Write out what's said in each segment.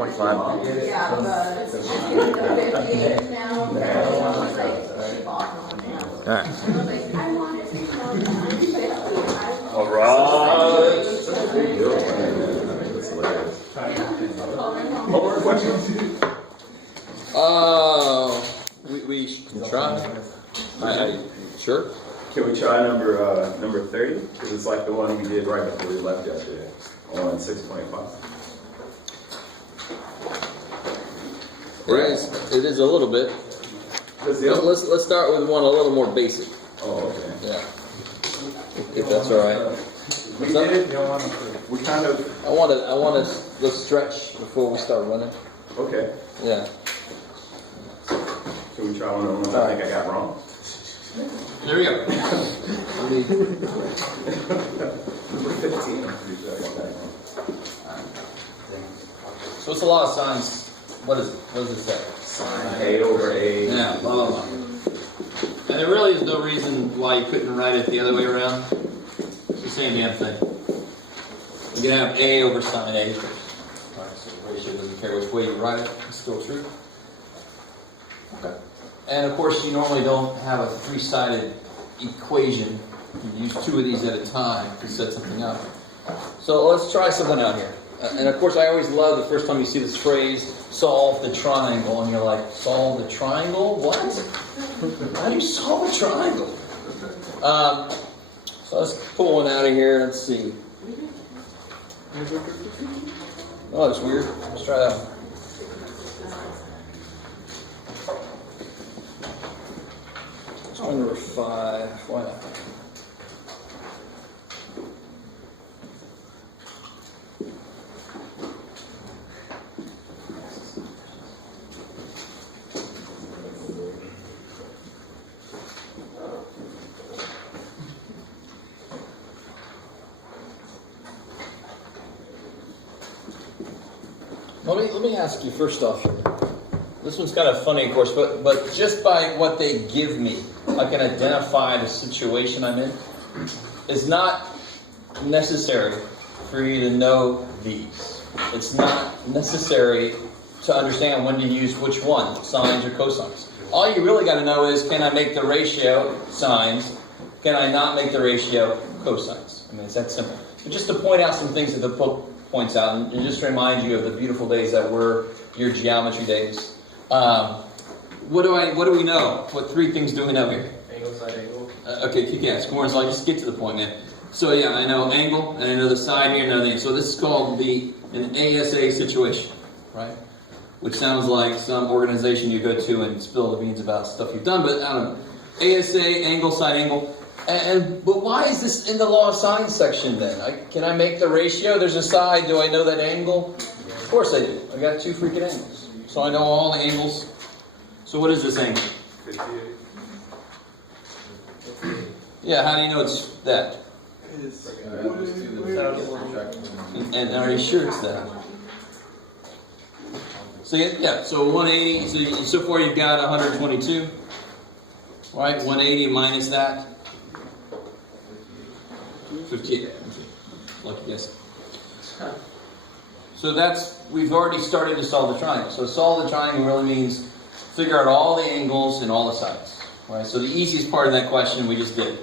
6.5. Alright. Alright. More questions? We can try. Sure. Can we try number 30? Because it's like the one we did right before we left yesterday on 6.5. It is a little bit. Let's start with one a little more basic. Oh, okay. Yeah. If that's all right. We did. We kind of. I want to let's stretch before we start running. Okay. Yeah. Can we try one of them? I think I got wrong. There we go. Number 15. I'm pretty sure I got that wrong. So it's a lot of signs. What is it? What does it say? Sine A over A. Yeah, blah, blah, blah. And there really is no reason why you couldn't write it the other way around. It's the same damn thing. You can have A over sine A. Right, so the ratio doesn't care which way you write it. It's still true. Okay. And of course, you normally don't have a three-sided equation. You use two of these at a time to set something up. So let's try something out here. And of course, I always love the first time you see this phrase, solve the triangle, and you're like, solve the triangle? What? How do you solve a triangle? So let's pull one out of here. Let's see. Oh, that's weird. Let's try that one. Let's try number 5. Why not? Let me ask you first off here. This one's kind of funny, of course, but just by what they give me, I can identify the situation I'm in. It's not necessary for you to know these. It's not necessary to understand when to use which one, sines or cosines. All you really got to know is, can I make the ratio sines? Can I not make the ratio cosines? I mean, it's that simple. But just to point out some things that the book points out, and just to remind you of the beautiful days that were your geometry days. What do we know? What 3 things do we know here? Angle, side angle. Okay, kick ass. Come on, so just get to the point, man. So yeah, I know angle, and I know the side here, and another thing. So this is called an ASA situation, right? Which sounds like some organization you go to and spill the beans about stuff you've done, but I don't know. ASA, angle, side angle. But why is this in the law of sines section then? Can I make the ratio? There's a side. Do I know that angle? Of course I do. I got 2 freaking angles. So I know all the angles. So what is this angle? 58. Yeah, how do you know it's that? And are you sure it's that? So yeah, so 180, so far you've got 122. Right, 180 minus that. 58. Lucky guess. So we've already started to solve the triangle. So solve the triangle really means figure out all the angles and all the sides. Right? So the easiest part of that question we just did.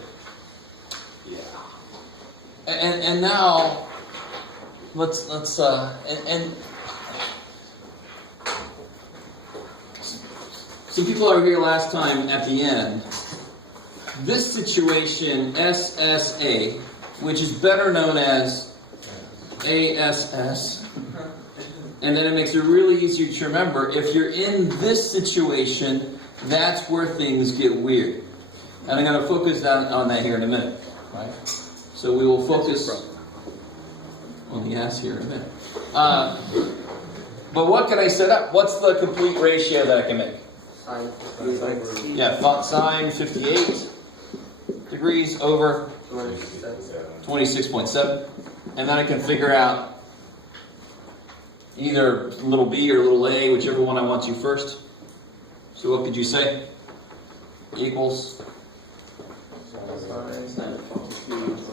Yeah. And now let's some people are here last time at the end. This situation, SSA, which is better known as ASS, and then it makes it really easier to remember, if you're in this situation, that's where things get weird. And I'm going to focus on that here in a minute. Right? So we will focus on the S here in a minute. But what can I set up? What's the complete ratio that I can make? Yeah, sine 58 degrees over 26.7. And then I can figure out either little b or little a, whichever one I want to first. So what could you say? Equals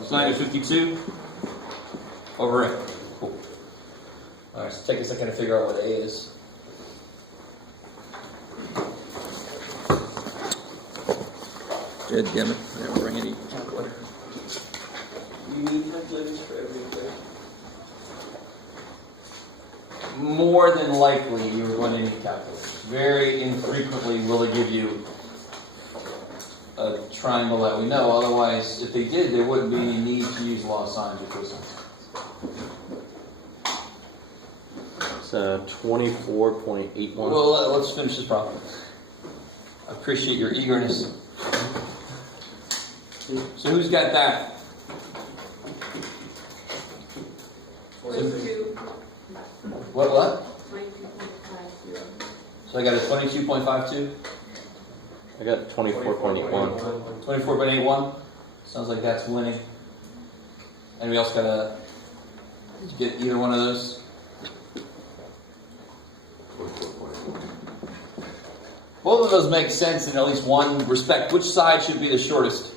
sine of 52 over a. Cool. All right, so take a second to figure out what A is. Good, damn it. I didn't bring any calculator. You need calculators for everything. More than likely, you're going to need calculators. Very infrequently will it give you a triangle that we know. Otherwise, if they did, there wouldn't be any need to use law of sines or cosine. It's 24.81. Well, let's finish this problem. I appreciate your eagerness. So who's got that? 22. What? 22.50. So I got a 22.52? I got 24.81. 24.81? Sounds like that's winning. Anybody else got a... Did you get either one of those? Both of those make sense in at least one respect. Which side should be the shortest?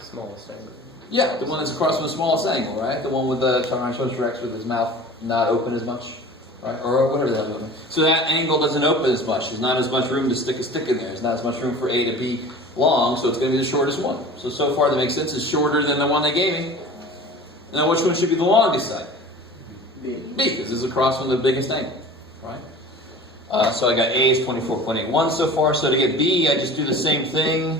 Smallest angle. Yeah, the one that's across from the smallest angle, right? The one with the Tyrannosaurus Rex with his mouth not open as much, right? Or whatever the hell you're doing. So that angle doesn't open as much. There's not as much room to stick a stick in there. There's not as much room for A to be long, so it's going to be the shortest one. So far that makes sense. It's shorter than the one they gave me. Now which one should be the longest side? B. B, because it's across from the biggest angle, right? So I got A is 24.81 so far. So to get B, I just do the same thing.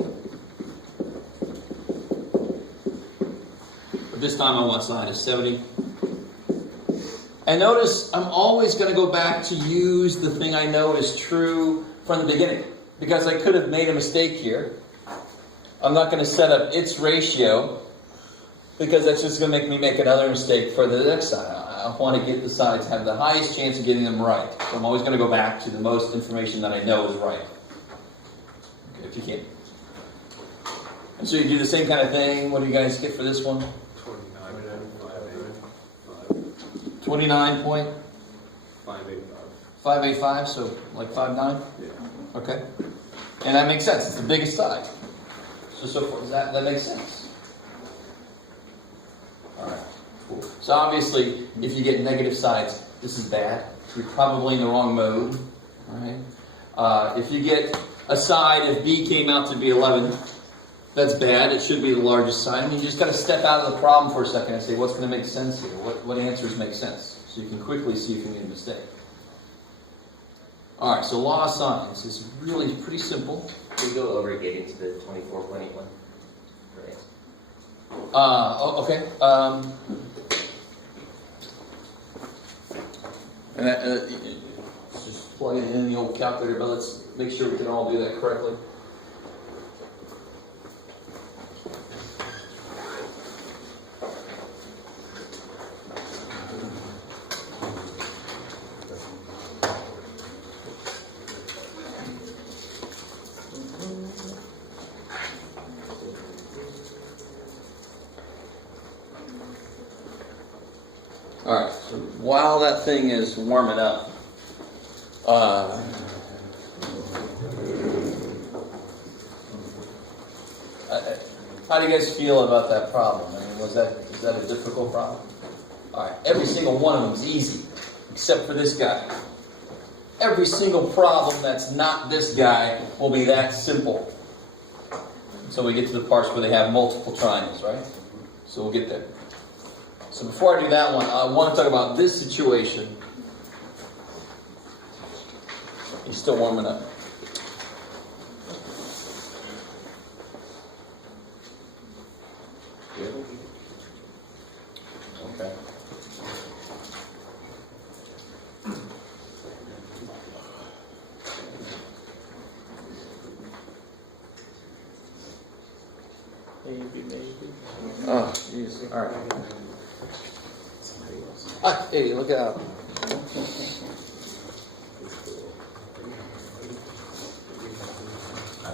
But this time I want sine is 70. And notice I'm always going to go back to use the thing I know is true from the beginning. Because I could have made a mistake here. I'm not going to set up its ratio, because that's just going to make me make another mistake for the next side. I want to get the sides have the highest chance of getting them right. So I'm always going to go back to the most information that I know is right. Okay, if you can. And so you do the same kind of thing. What do you guys get for this one? 29.585, so like 5.9? Yeah. Okay. And that makes sense. It's the biggest side. So far, that makes sense. All right. Cool. So obviously, if you get negative sides, this is bad. You're probably in the wrong mode. All right. If you get a side, if B came out to be 11, that's bad. It should be the largest side. I mean, you just got to step out of the problem for a second and say, what's going to make sense here? What answers make sense? So you can quickly see if you made a mistake. All right. So law of sines is really pretty simple. We go over getting to the 24.81. Right. Okay. And that, just plug it in the old calculator, but let's make sure we can all do that correctly. All right, so while that thing is warming up, how do you guys feel about that problem? I mean, is that a difficult problem? All right, every single one of them is easy, except for this guy. Every single problem that's not this guy will be that simple. So we get to the parts where they have multiple triangles, right? So we'll get there. So before I do that one, I want to talk about this situation. He's still warming up. Okay. Maybe. Oh, jeez. All right. Ah, hey, look out. I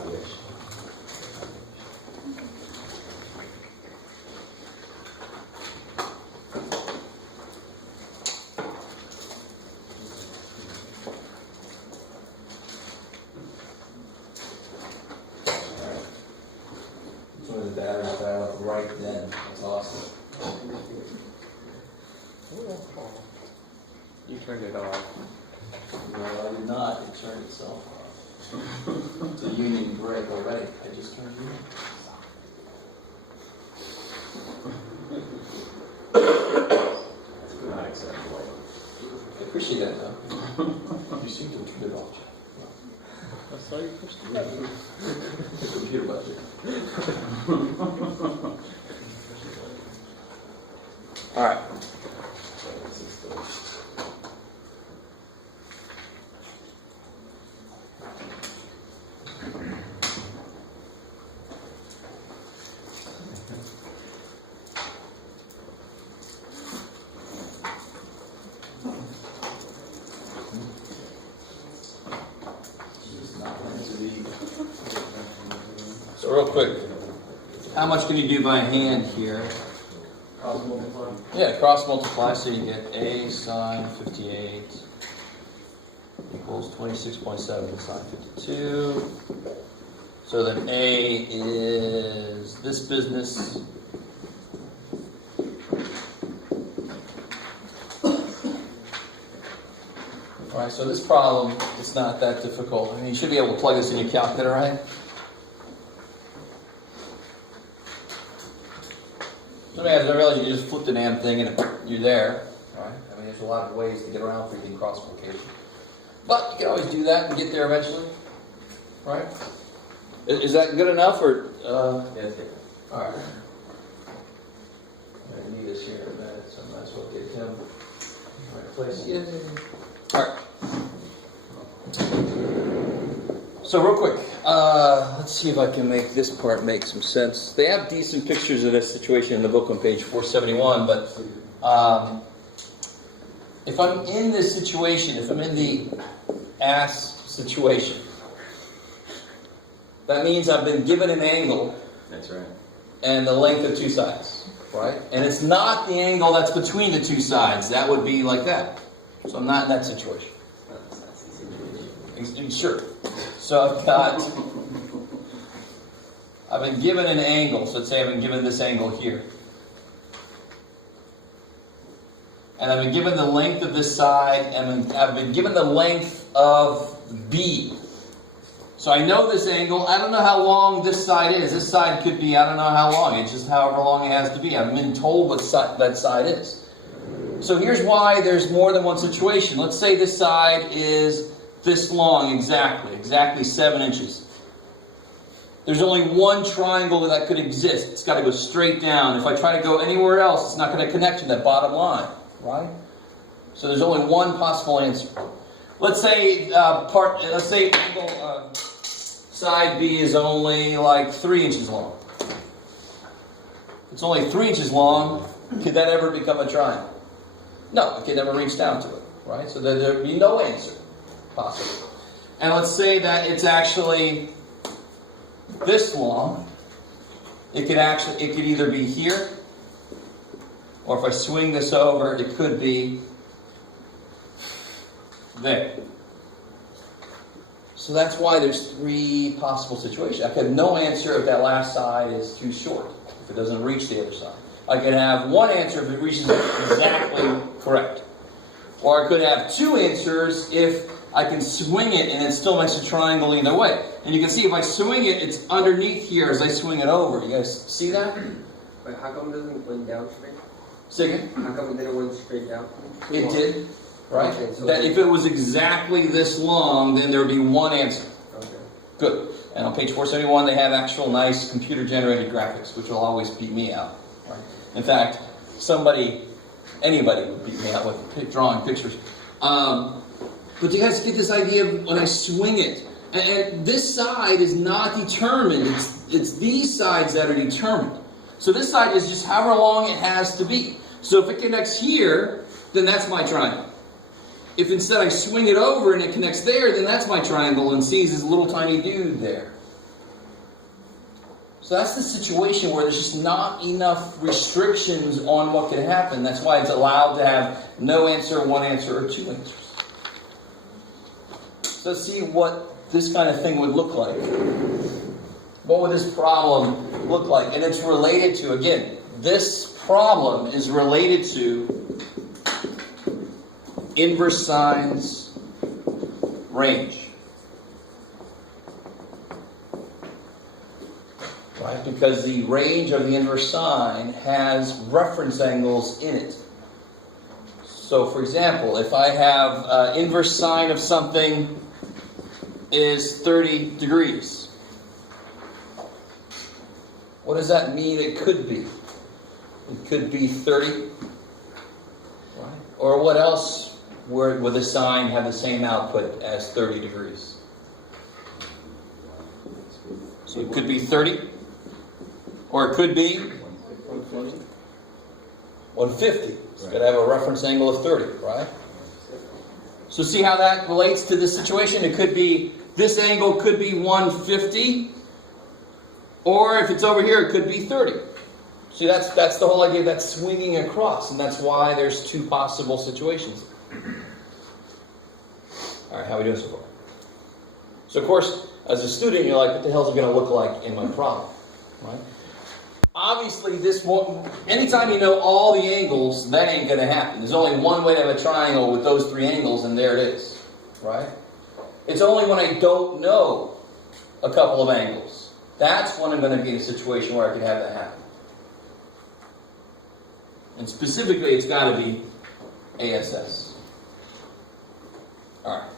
wish. One of the batteries dial up right then. That's awesome. turned it off. No, I did not. It turned itself off. It's a union break already. I just turned it That's not acceptable. on. I appreciate that, though. You seem to have turned it off, Jeff. I saw you push the The computer budget. All right. So real quick, how much can you do by hand here? Yeah, cross multiply, so you get A sine 58 equals 26.7 sine 52. So then A is this business. All right, so this problem, it's not that difficult. I mean, you should be able to plug this in your calculator, right? Sometimes I realize you just flip the damn thing and you're there, right? I mean, there's a lot of ways to get around freaking cross multiplication. But you can always do that and get there eventually, right? Is that good enough, or? Yeah, okay. All right. I need this here in a minute, so I might as well get him in the right place. All right. So real quick, let's see if I can make this part make some sense. They have decent pictures of this situation in the book on page 471, but if I'm in this situation, if I'm in the ass situation, that means I've been given an angle That's right. and the length of two sides, right? And it's not the angle that's between the two sides. That would be like that. So I'm not in that situation. Sure. So I've been given an angle. So let's say I've been given this angle here. And I've been given the length of this side, and I've been given the length of B. So I know this angle. I don't know how long this side is. This side could be, I don't know how long. It's just however long it has to be. I've been told what that side is. So here's why there's more than one situation. Let's say this side is this long exactly 7 inches. There's only one triangle that could exist. It's got to go straight down. If I try to go anywhere else, it's not going to connect to that bottom line, right? So there's only one possible answer. Let's say angle side B is only like 3 inches long. It's only 3 inches long. Could that ever become a triangle? No, it could never reach down to it, right? So there'd be no answer possible. And let's say that it's actually this long. It could either be here, or if I swing this over, it could be there. So that's why there's 3 possible situations. I could have no answer if that last side is too short, if it doesn't reach the other side. I could have one answer if it reaches exactly correct. Or I could have 2 answers if I can swing it and it still makes a triangle either way. And you can see if I swing it, it's underneath here as I swing it over. You guys see that? But how come it doesn't went down straight? Second, How come it didn't went straight down? it did, right? Okay, so That if it was exactly this long, then there would be one answer. Okay. Good. And on page 471, they have actual nice computer-generated graphics, which will always beat me out. Right? In fact, anybody would beat me out with drawing pictures. But you guys get this idea of when I swing it. And this side is not determined. It's these sides that are determined. So this side is just however long it has to be. So if it connects here, then that's my triangle. If instead I swing it over and it connects there, then that's my triangle and sees this little tiny dude there. So that's the situation where there's just not enough restrictions on what can happen. That's why it's allowed to have no answer, one answer, or 2 answers. So let's see what this kind of thing would look like. What would this problem look like? And it's related to, again, this problem is related to inverse sines range. Right? Because the range of the inverse sine has reference angles in it. So, for example, if I have inverse sine of something is 30 degrees, what does that mean it could be? It could be 30. Right? Or what else would the sine have the same output as 30 degrees? So it could be 30. Or it could be 150. It's got to have a reference angle of 30, right? So see how that relates to this situation? It could be, this angle could be 150. Or if it's over here, it could be 30. See, that's the whole idea, that's swinging across. And that's why there's two possible situations. All right, how are we doing so far? So, of course, as a student, you're like, what the hell is it going to look like in my problem? Right? Obviously, this won't, anytime you know all the angles, that ain't going to happen. There's only one way to have a triangle with those three angles, and there it is. Right? It's only when I don't know a couple of angles. That's when I'm going to be in a situation where I can have that happen. And specifically, it's got to be ASS. All right.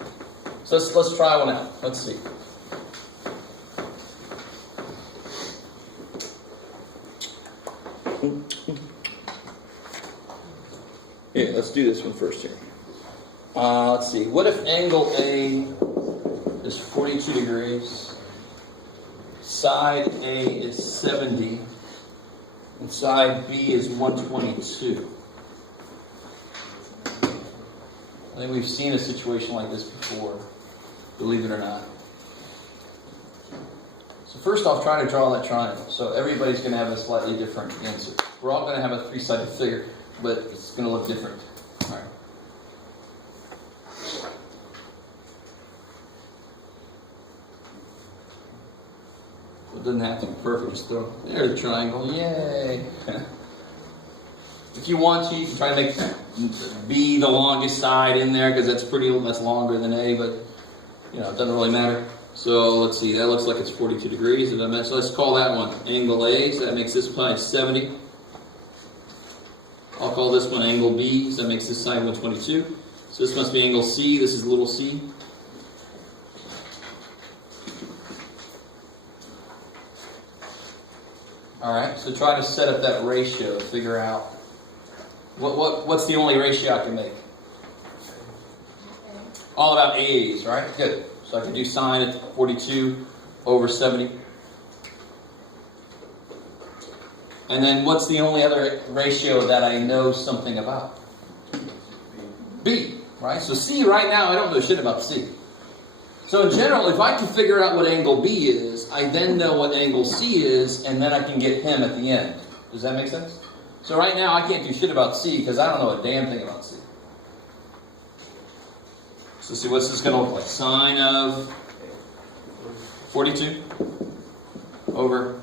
So let's try one out. Let's see. Yeah, let's do this one first here. Let's see. What if angle A is 42 degrees, side A is 70, and side B is 122? I think we've seen a situation like this before, believe it or not. So first off, try to draw that triangle. So everybody's going to have a slightly different answer. We're all going to have a three-sided figure, but it's going to look different. All right. It doesn't have to be perfect. Just throw, there's a triangle. Yay! If you want to, you can try to make B the longest side in there because that's longer than A, but it doesn't really matter. So let's see, that looks like it's 42 degrees. So let's call that one angle A, so that makes this side 70. I'll call this one angle B, so that makes this side 122. So this must be angle C, this is little c. Alright, so try to set up that ratio, figure out what's the only ratio I can make? All about A's, right? Good. So I can do sine at 42 over 70. And then what's the only other ratio that I know something about? B, right? So C right now, I don't know shit about C. So in general, if I can figure out what angle B is, I then know what angle C is, and then I can get him at the end. Does that make sense? So right now, I can't do shit about C because I don't know a damn thing about C. So see, what's this going to look like? Sine of 42 over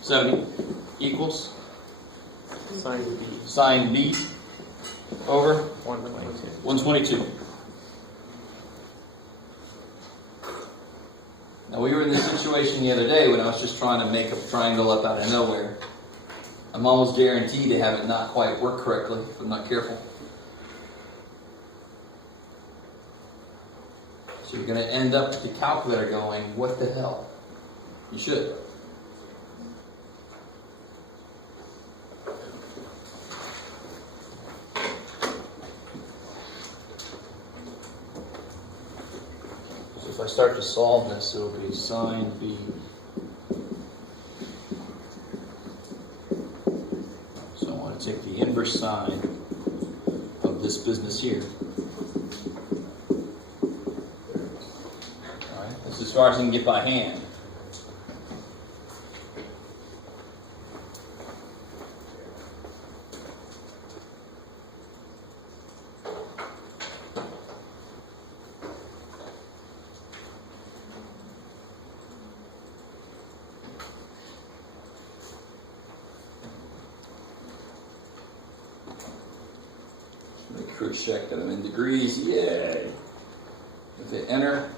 70 equals sine B over 122. Now we were in this situation the other day when I was just trying to make a triangle up out of nowhere. I'm almost guaranteed to have it not quite work correctly if I'm not careful. So you're going to end up with the calculator going, what the hell? You should. So if I start to solve this, it'll be sine B. So I want to take the inverse sine of this business here. That's as far as I can get by hand. Make first check that I'm in degrees. Yay! If they enter.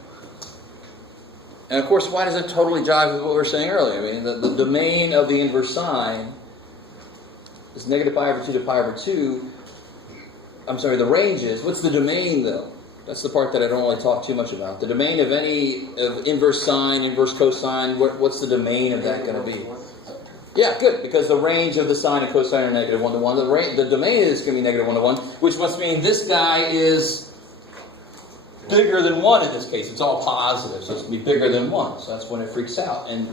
And of course, why does it totally jive with what we were saying earlier? I mean, the domain of the inverse sine is negative pi over 2 to pi over 2. I'm sorry, the range is. What's the domain, though? That's the part that I don't really talk too much about. The domain of any of inverse sine, inverse cosine, what's the domain of that going to be? Yeah, good, because the range of the sine and cosine are negative 1 to 1. The domain is going to be negative 1 to 1, which must mean this guy is bigger than 1 in this case. It's all positive, so it's going to be bigger than 1. So that's when it freaks out. And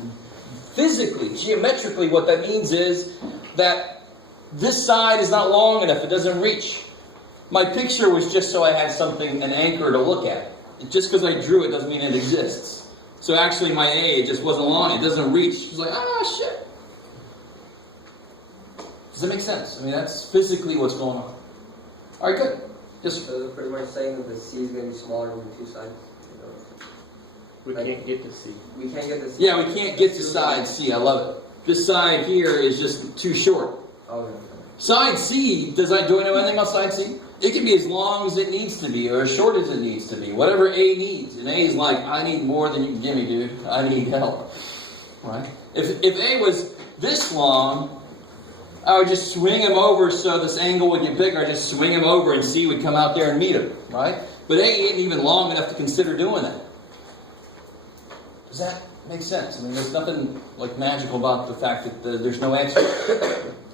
physically, geometrically, what that means is that this side is not long enough. It doesn't reach. My picture was just so I had something, an anchor to look at. Just because I drew it doesn't mean it exists. So actually my A, it just wasn't long. It doesn't reach. It's like, shit. Does that make sense? I mean, that's physically what's going on. All right, good. Just So they're pretty much saying that the C is going to be smaller than the two sides. We can't get to C. We can't get the C. yeah, we can't get to side C. I love it. This side here is just too short. Okay. Side C, do I know anything about side C? It can be as long as it needs to be, or as short as it needs to be. Whatever A needs. And A is like, I need more than you can give me, dude. I need help. Right? If A was this long, I would just swing him over so this angle would get bigger. I'd just swing him over and C would come out there and meet him. Right? But A isn't even long enough to consider doing that. Does that make sense? I mean, there's nothing like magical about the fact that there's no answer.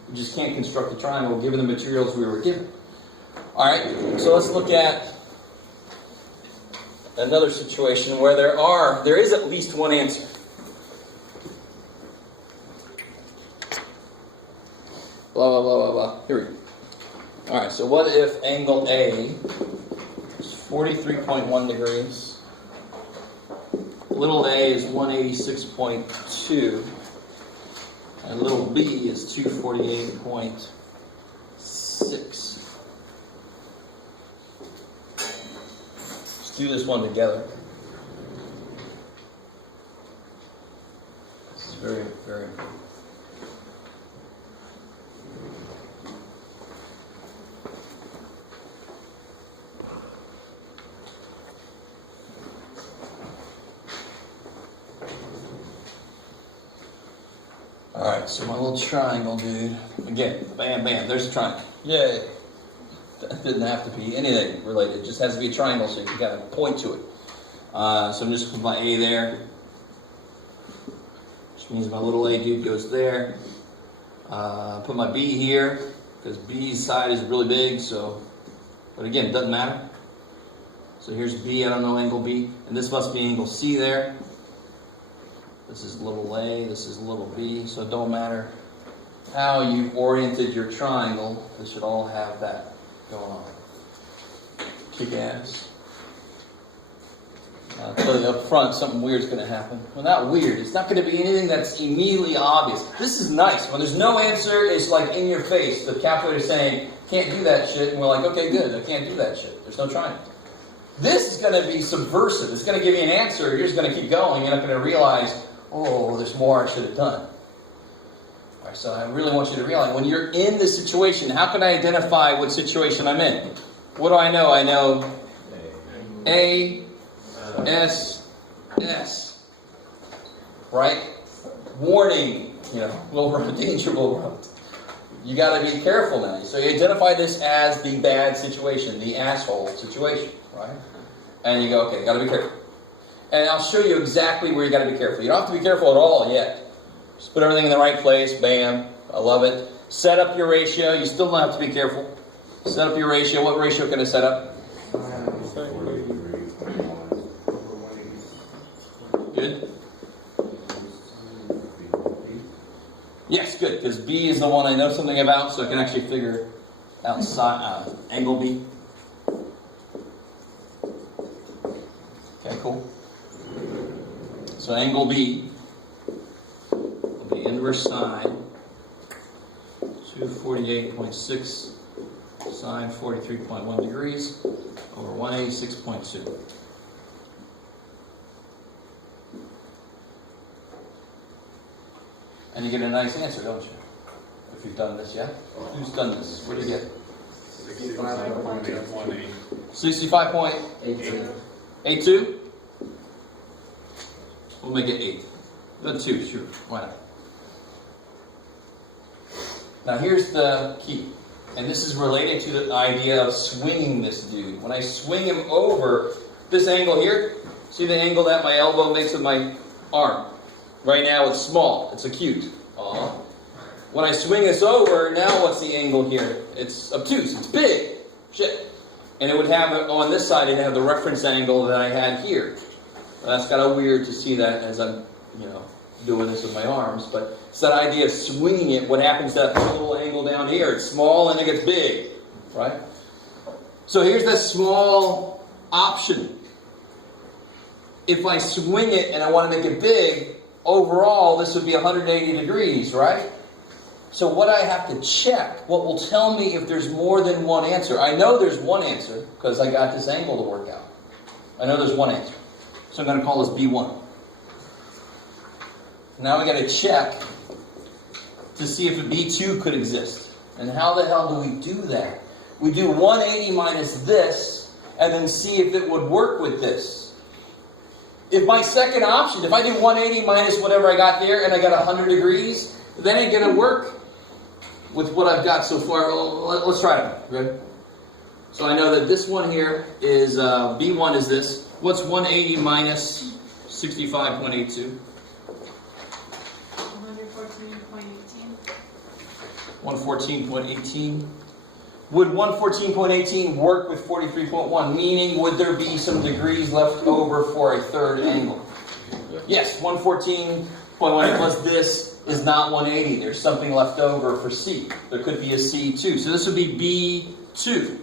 We just can't construct a triangle given the materials we were given. All right, so let's look at another situation where there is at least one answer. Blah, blah, blah, blah, blah. Here we go. All right, so what if angle A is 43.1 degrees? Little a is 186.2. And little b is 248.6. Let's do this one together. This is very, very important. Alright, so my little triangle, dude. Again, bam, bam, there's a triangle. Yay. That didn't have to be anything related. It just has to be a triangle, so you can kind of point to it. So I'm just going to put my A there. Which means my little A dude goes there. Put my B here, because B's side is really big, so... But again, it doesn't matter. So here's B, I don't know angle B. And this must be angle C there. This is little a, this is little b, so it don't matter how you've oriented your triangle, this should all have that going on. Kick ass. I'll tell you up front, something weird's going to happen. Well, not weird, it's not going to be anything that's immediately obvious. This is nice. When there's no answer, it's like in your face. The calculator's saying, can't do that shit, and we're like, okay, good, I can't do that shit. There's no triangle. This is going to be subversive. It's going to give you an answer, you're just going to keep going, you're not going to realize, oh, there's more I should have done. All right, so I really want you to realize, when you're in this situation, how can I identify what situation I'm in? What do I know? I know A, S, S. Right? Warning, low road, danger, low road. You got to be careful now. So you identify this as the bad situation, the asshole situation, right? And you go, okay, got to be careful. And I'll show you exactly where you got to be careful. You don't have to be careful at all yet. Just put everything in the right place. Bam. I love it. Set up your ratio. You still don't have to be careful. Set up your ratio. What ratio can I set up? Good. Yes, good. Because B is the one I know something about, so I can actually figure out angle B. Okay, cool. So angle B will be inverse sine 248.6 sine 43.1 degrees over 186.2. And you get a nice answer, don't you? If you've done this, yeah? Who's done this? What do you get? 65.818. 65.82? 18. We'll make it 8. Then 2, sure. Why not? Now here's the key. And this is related to the idea of swinging this dude. When I swing him over this angle here, see the angle that my elbow makes with my arm? Right now it's small. It's acute. When I swing this over, now what's the angle here? It's obtuse. It's big. Shit. And it would have, on this side, it would have the reference angle that I had here. Well, that's kind of weird to see that as I'm, doing this with my arms. But it's that idea of swinging it. What happens to that little angle down here? It's small and it gets big. Right? So here's that small option. If I swing it and I want to make it big, overall this would be 180 degrees, right? So what I have to check, what will tell me if there's more than one answer. I know there's one answer because I got this angle to work out. I know there's one answer. So I'm going to call this B1. Now we got to check to see if a B2 could exist. And how the hell do we do that? We do 180 minus this and then see if it would work with this. If my second option, if I do 180 minus whatever I got there and I got 100 degrees, that ain't going to work with what I've got so far. Let's try it. Ready? So I know that this one here is, B1 is this. What's 180 minus 65.82? 114.18. 114.18. Would 114.18 work with 43.1? Meaning, would there be some degrees left over for a third angle? Yes, 114.1 plus this is not 180. There's something left over for C. There could be a C2. So this would be B2.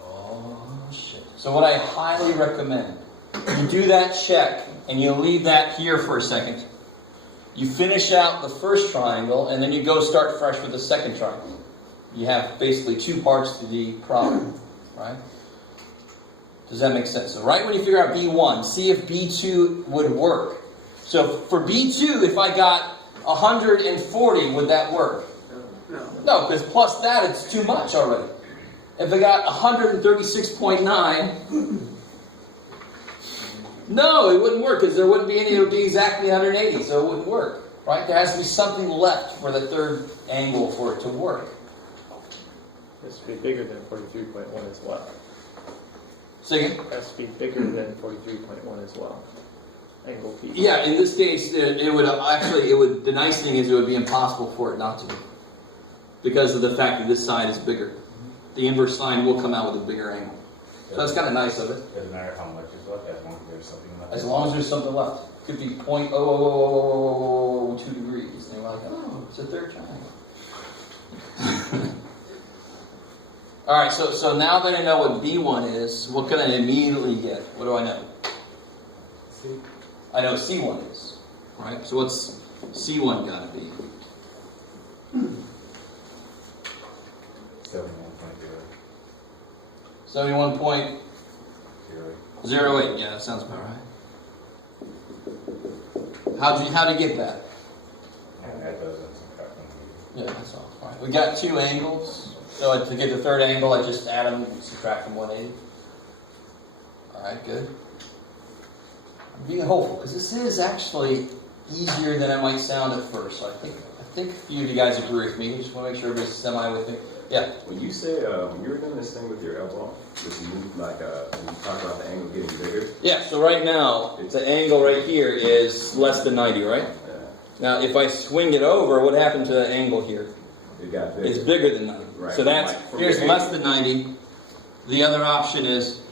Oh, shit. So what I highly recommend, you do that check and you leave that here for a second. You finish out the first triangle and then you go start fresh with the second triangle. You have basically two parts to the problem, right? Does that make sense? So right when you figure out B1, see if B2 would work. So for B2, if I got 140, would that work? No, because plus that, it's too much already. If I got 136.9, no, it wouldn't work because there wouldn't be any, it would be exactly 180, so it wouldn't work, right? There has to be something left for the third angle for it to work. This would be bigger than 43.1 as well. Say again? It has to be bigger than 43.1 as well. Angle P. Yeah, in this case, it would actually, the nice thing is it would be impossible for it not to be. Because of the fact that this side is bigger. The inverse sine will come out with a bigger angle. So that's kind of nice of it. Doesn't matter how much is left, as long as there's something left. As long as there's something left. It could be 0.002 degrees. And they're like, oh, it's a third triangle. Alright, so now that I know what B1 is, what can I immediately get? What do I know? C. I know C1 is. Right? So what's C1 got to be? 71.0. 71.08. Yeah, that sounds about right. How'd you get that? And that doesn't subtract from Yeah, that's all. All right. We got two angles. So to get the third angle, I just add them, subtract from 180. All right, good. I'm being hopeful because this is actually easier than I might sound at first. So I think a few of you guys agree with me. I just want to make sure everybody's semi with me. Yeah. When you say when you were doing this thing with your elbow, just move when you talk about the angle getting bigger. Yeah. So right now, the angle right here is less than 90, right? Yeah. Now, if I swing it over, what happened to the angle here? It got bigger. It's bigger than 90. Right. So that's, Like, here's less than 90. The other option is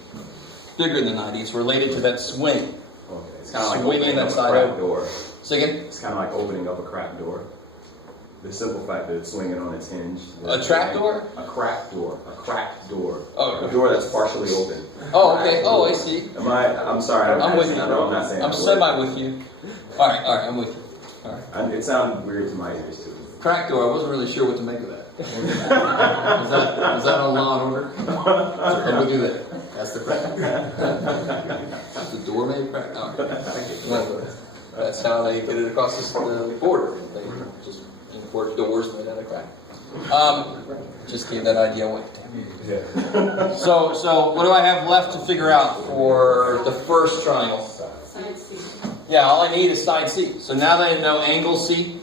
bigger than 90. It's related to that swing. Okay. It's kind of like Swinging opening that up a side cracked over. door. Say again? It's kind of like opening up a cracked door. The simple fact that it's swinging on its hinge. A trap door? A cracked door. A cracked door. Oh. A door that's partially open. Oh, okay. Oh, I see. I'm sorry. I'm with you. I know I'm not saying I'm that word. semi with you. All right, I'm with you. All right. It sounded weird to my ears too. Crack door, I wasn't really sure what to make of that. Is that on Law and Order? How do we do that? That's the crack. Is the door made crack? All right. Thank you. Well, that's how they get it across the border. They just import doors made out of crack. Just gave that idea away. Yeah. So what do I have left to figure out for the first triangle? Side C. Yeah, all I need is side C. So now that I know angle C,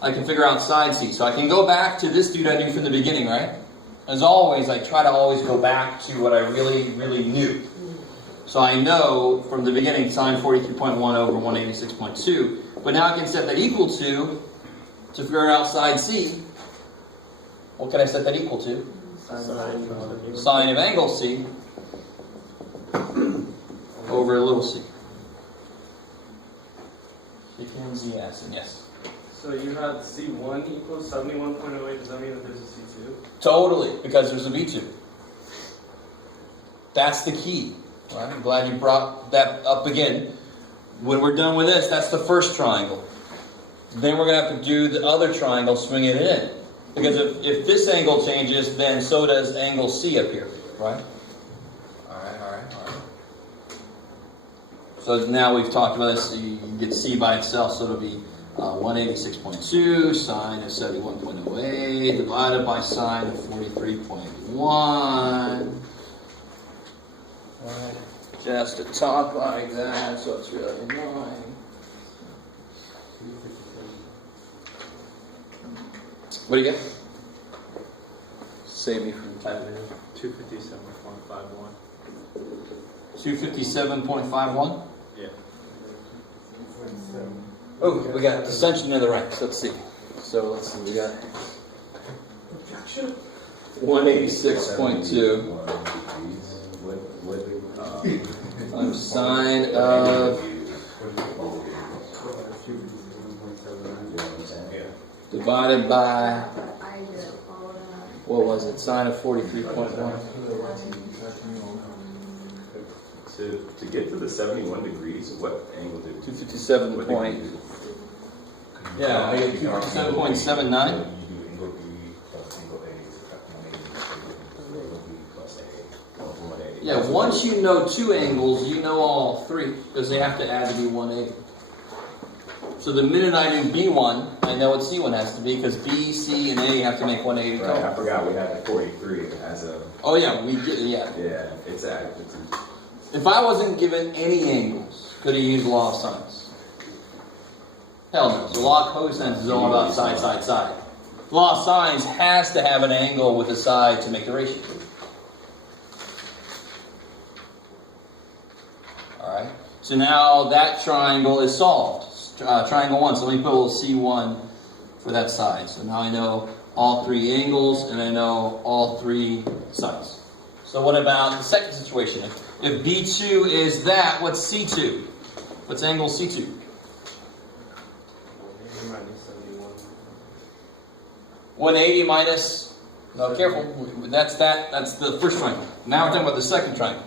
I can figure out side C. So I can go back to this dude I knew from the beginning, right? As always, I try to always go back to what I really, really knew. So I know from the beginning sine 43.1 over 186.2. But now I can set that equal to figure out side C. What can I set that equal to? Sine of angle C over little c. Becomes yes and yes. So you have C1 equals 71.08. Does that mean that there's a C2? Totally, because there's a B2. That's the key. Right? I'm glad you brought that up again. When we're done with this, that's the first triangle. Then we're going to have to do the other triangle, swing it in. Because if this angle changes, then so does angle C up here. Right? Alright. So now we've talked about this. You get C by itself, so it'll be 186.2 sine of 71.08 divided by sine of 43.1. Right. Just to talk like that, so it's really annoying. What do you get? Save me from typing it in. 257.51. 257.51? Yeah. Oh, we got dissension in the ranks. Let's see. So let's see. We got 186.2 times sine of divided by, what was it? Sine of 43.1. To get to the 71 degrees, what angle did 257 what point. did you do? Yeah, I get 257.79. Yeah, once you know two angles, you know all three, because they have to add to be 180. So the minute I do B1, I know what C1 has to be, because B, C, and A have to make 180 Right, I total. forgot we had the 43 as a, Oh yeah, we get, yeah. yeah, it's a, If I wasn't given any angles, could have used law of sines? Hell no. The law of cosines is all about side, side, side. Law of sines has to have an angle with a side to make the ratio. Alright, so now that triangle is solved. Triangle 1, so let me put a little C1 for that side. So now I know all three angles and I know all three sides. So what about the second situation? If B2 is that, what's C2? What's angle C2? 180 minus, no, careful, that's the first triangle. Now we're talking about the second triangle,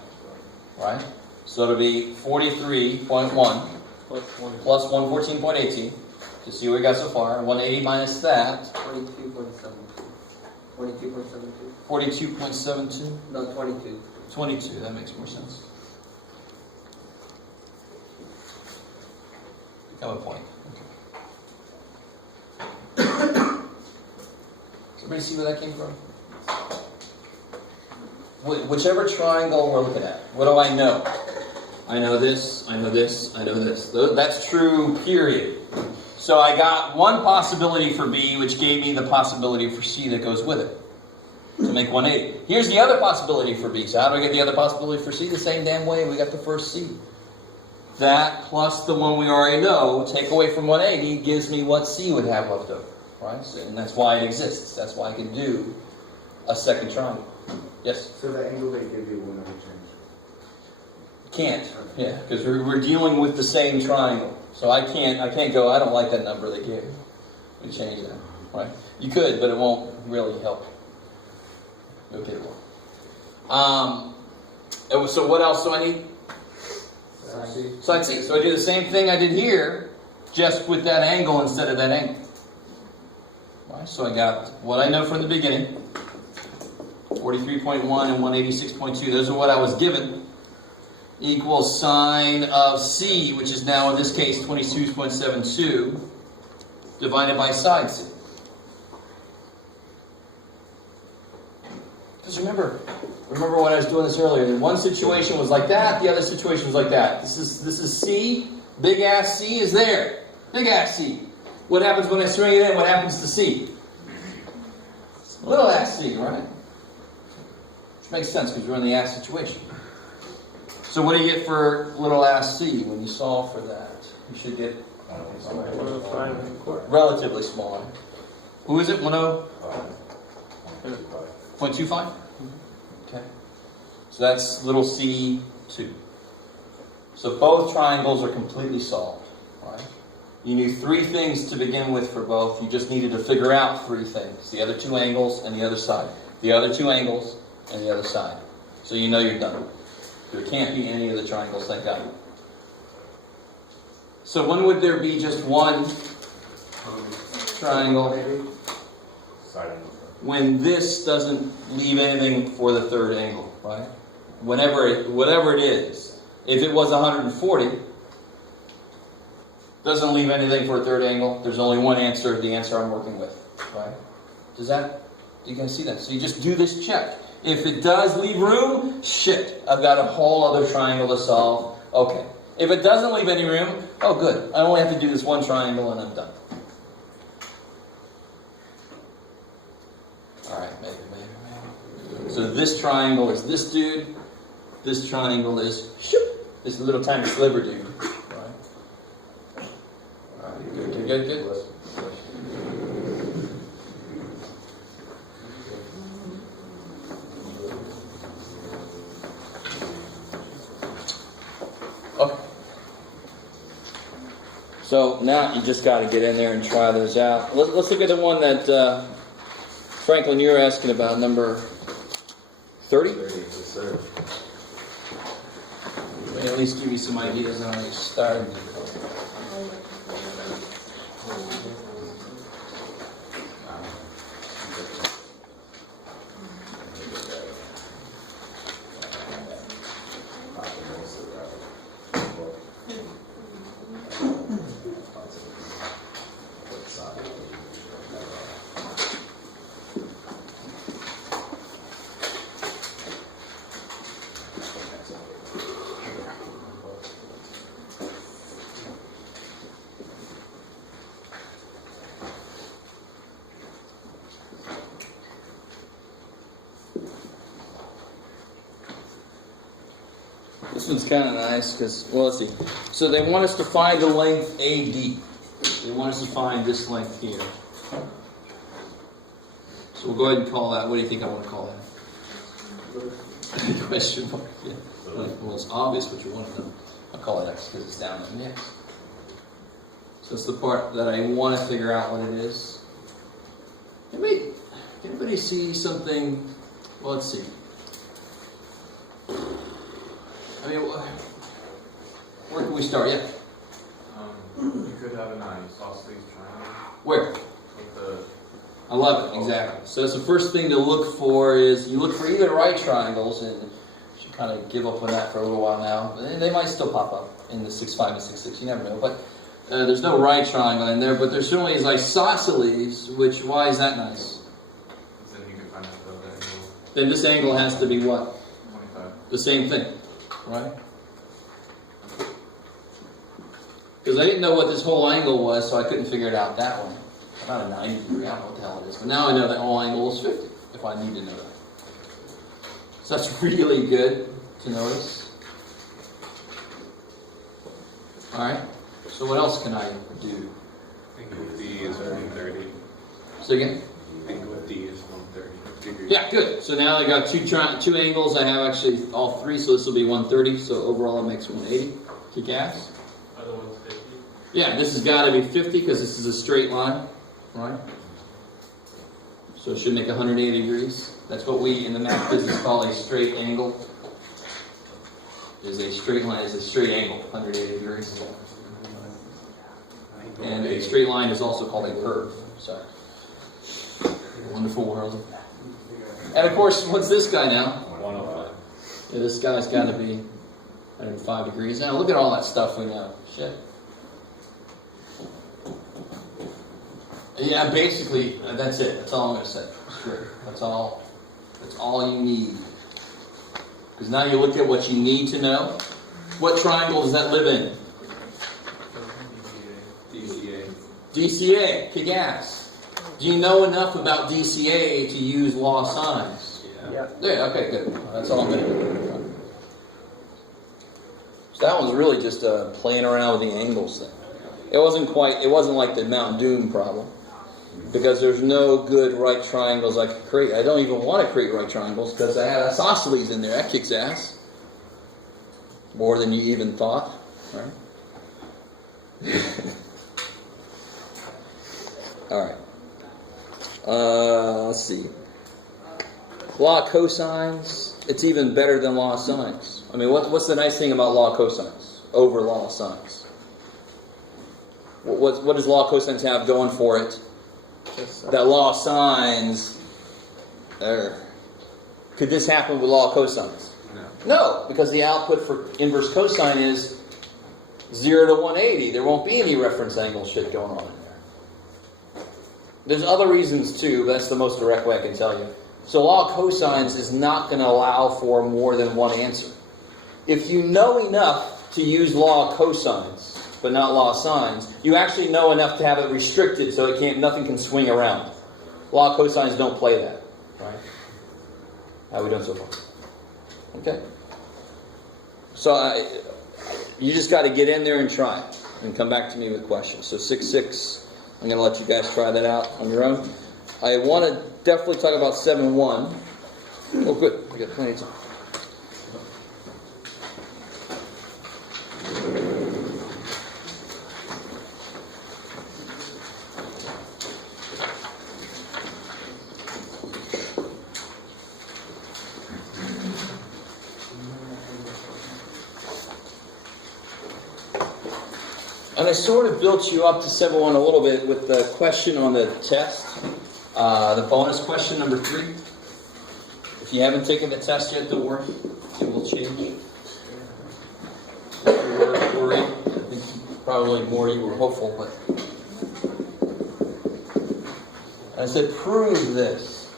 right? So it'll be 43.1 plus 114.18, to see what we got so far. 180 minus that, 22.72. 22.72. 42.72, No, 22. 22, that makes more sense. Got my point. Okay. Does everybody see where that came from? Whichever triangle we're looking at, what do I know? I know this, I know this, I know this. That's true, period. So I got one possibility for B, which gave me the possibility for C that goes with it, to make 180. Here's the other possibility for B. So how do I get the other possibility for C? The same damn way we got the first C. That plus the one we already know, take away from 180, gives me what C would have left over. Right? So, and that's why it exists. That's why I can do a second triangle. Yes? So the angle they give you will never change? Can't. Yeah, because we're dealing with the same triangle. So I can't go, I don't like that number they gave. We change that. Right? You could, but it won't really help. Okay, it won't. So what else do I need? Side C. So I do the same thing I did here, just with that angle instead of that angle. Right, so I got what I know from the beginning, 43.1 and 186.2. Those are what I was given. Equals sine of C, which is now in this case 22.72, divided by side C. Because remember when I was doing this earlier, one situation was like that, the other situation was like that. This is C, big ass C is there. Big ass C. What happens when I string it in? What happens to C? Little ass C, right? Which makes sense because we're in the ass situation. So what do you get for little ass C when you solve for that? You should get 105 and a quarter. relatively small. Who is it? 0.25? Okay. So that's little c2. So both triangles are completely solved. Right? You knew three things to begin with for both. You just needed to figure out three things. The other two angles and the other side. The other two angles and the other side. So you know you're done. There can't be any of the triangles, thank God. So when would there be just one triangle? When this doesn't leave anything for the third angle, right? Whatever it is. If it was 140, doesn't leave anything for a third angle. There's only one answer, the answer I'm working with, right? Do you guys see that? So you just do this check. If it does leave room, shit, I've got a whole other triangle to solve. Okay. If it doesn't leave any room, oh good, I only have to do this one triangle and I'm done. Alright, maybe. So this triangle is this dude. This triangle is this little tiny sliver dude. Alright, good. Okay. So now you just got to get in there and try those out. Let's look at the one that Franklin, you were asking about, number 30? 30, yes, sir. At least give me some ideas on how you start. This one's kind of nice because, well, let's see. So they want us to find the length AD. They want us to find this length here. So we'll go ahead and call that. What do you think I want to call that? Question mark. Yeah. Well, it's obvious what you want to know. I'll call it X because it's down in the X. So it's the part that I want to figure out what it is. Anybody see something? Well, let's see. I mean, where can we start? Yeah. You could have an isosceles triangle. Where? With the. I love it, exactly. So that's the first thing to look for is you look for even right triangles, and you should kind of give up on that for a little while now. But they might still pop up in the 6-5 and 6-6. You never know. But there's no right triangle in there, but there certainly is isosceles. Which why is that nice? Then you could find out the angle. Then this angle has to be what? 25. The same thing, right? Because I didn't know what this whole angle was, so I couldn't figure it out that way. About a 90 degree, I don't know what the hell it is. But now I know that whole angle is 50, if I need to know that. So that's really good to notice. Alright, so what else can I do? Angle with D is 130. So again? Angle with D is 130 degrees. Yeah, good. So now I got two angles. I have actually all three, so this will be 130. So overall it makes 180. Kick ass. Other one's 50. Yeah, this has got to be 50 because this is a straight line, right? So it should make 180 degrees. That's what we in the math business call a straight angle. Is a straight line is a straight angle, 180 degrees. And a straight line is also called a curve. Sorry. Wonderful world. And of course, what's this guy now? 105. Yeah, this guy's got to be 105 degrees. Now look at all that stuff we know. Shit. Yeah, basically, that's it. That's all I'm going to say. Sure. That's all That's all you need. Because now you look at what you need to know. What triangle does that live in? DCA. DCA. Kick ass. Do you know enough about DCA to use law signs? Yeah. Yeah, okay, good. That's all I'm going to do. So that one's really just playing around with the angles thing. It wasn't like the Mount Doom problem. Because there's no good right triangles I could create. I don't even want to create right triangles because I have isosceles in there. That kicks ass. More than you even thought. Right? Alright. Let's see. Law of cosines. It's even better than law of sines. I mean, what's the nice thing about law of cosines over law of sines? What does law of cosines have going for it? That law of sines. Could this happen with law of cosines? No, because the output for inverse cosine is 0 to 180. There won't be any reference angle shit going on in there. There's other reasons too, but that's the most direct way I can tell you. So law of cosines is not going to allow for more than one answer. If you know enough to use law of cosines, but not law of sines, you actually know enough to have it restricted so nothing can swing around. Law of cosines don't play that. Right? How are we doing so far? Okay. So you just got to get in there and try it. And come back to me with questions. So 6-6, I'm going to let you guys try that out on your own. I want to definitely talk about 7-1. Oh, good. We got plenty of time. And I sort of built you up to 7-1 a little bit with the question on the test, the bonus question number 3. If you haven't taken the test yet, don't worry. It will change. You were worried. I think probably more you were hopeful, but... And I said, prove this.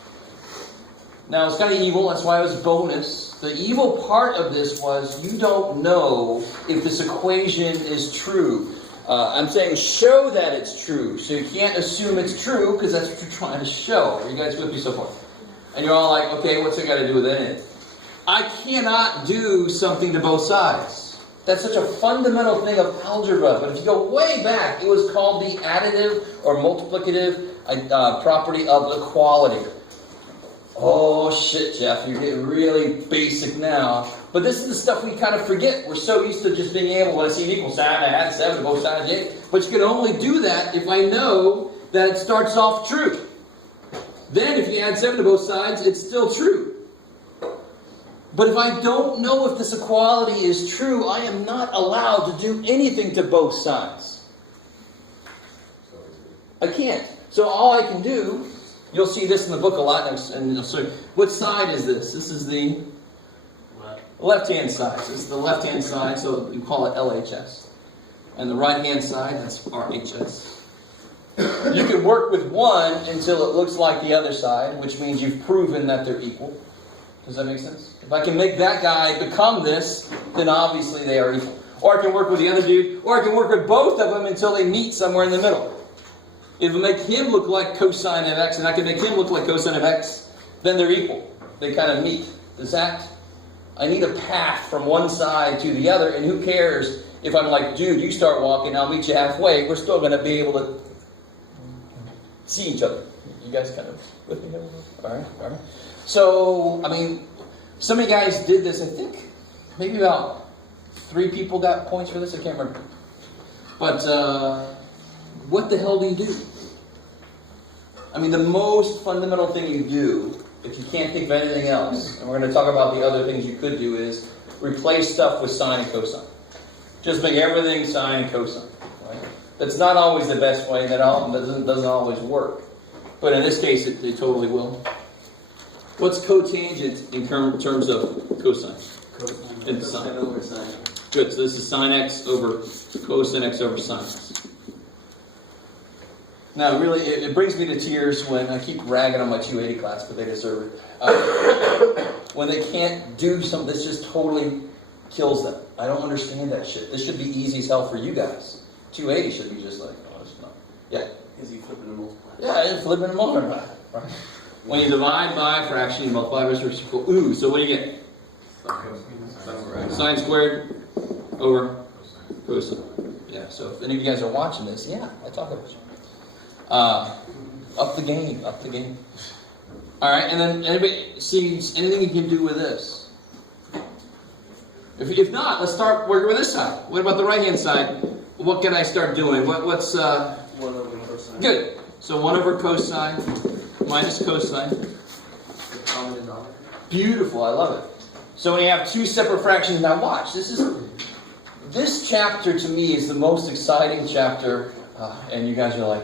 Now, it's kind of evil. That's why it was bonus. The evil part of this was you don't know if this equation is true. I'm saying show that it's true. So you can't assume it's true because that's what you're trying to show. Are you guys with me so far? And you're all like, okay, what's it got to do with it? I cannot do something to both sides. That's such a fundamental thing of algebra. But if you go way back, it was called the additive or multiplicative property of equality. Oh shit, Jeff, you're getting really basic now. But this is the stuff we kind of forget. We're so used to just being able, when I see an equal sign, I add 7 to both sides of 8. But you can only do that if I know that it starts off true. Then if you add 7 to both sides, it's still true. But if I don't know if this equality is true, I am not allowed to do anything to both sides. I can't. So all I can do, you'll see this in the book a lot, and you'll see, what side is this? This is the left-hand side. So this is the left-hand side, so you call it LHS. And the right-hand side, that's RHS. You can work with one until it looks like the other side, which means you've proven that they're equal. Does that make sense? If I can make that guy become this, then obviously they are equal. Or I can work with the other dude, or I can work with both of them until they meet somewhere in the middle. If I make him look like cosine of x, and I can make him look like cosine of x, then they're equal. They kind of meet. Does that? I need a path from one side to the other, and who cares if I'm like, dude, you start walking, I'll meet you halfway. We're still going to be able to see each other. You guys kind of with me? All right. So, I mean, some of you guys did this. I think maybe about 3 people got points for this. I can't remember. But what the hell do you do? I mean, the most fundamental thing you do, if you can't think of anything else, and we're going to talk about the other things you could do, is replace stuff with sine and cosine. Just make everything sine and cosine. Right? That's not always the best way. That doesn't always work. But in this case, it totally will. What's cotangent in terms of cosine? Cosine. Sine over sine. Good. So this is sine x over cosine x over sine x. Now, really, it brings me to tears when I keep ragging on my 280 class, but they deserve it. When they can't do something, this just totally kills them. I don't understand that shit. This should be easy as hell for you guys. 280 should be just like, oh, it's not. Yeah. Is he flipping a multiply? Yeah, you're flipping them over. Right. When you divide by a fraction, you multiply by reciprocal. Ooh, so what do you get? Sine squared over cosine. Yeah, so if any of you guys are watching this, yeah, I talk about you. Up the game, up the game. All right, and then anybody sees anything you can do with this? If not, let's start working with this side. What about the right-hand side? What can I start doing? What's 1 over cosine. good? So 1 over cosine minus cosine. The common denominator. Beautiful, I love it. So when you have two separate fractions, now watch. This chapter to me is the most exciting chapter, and you guys are like,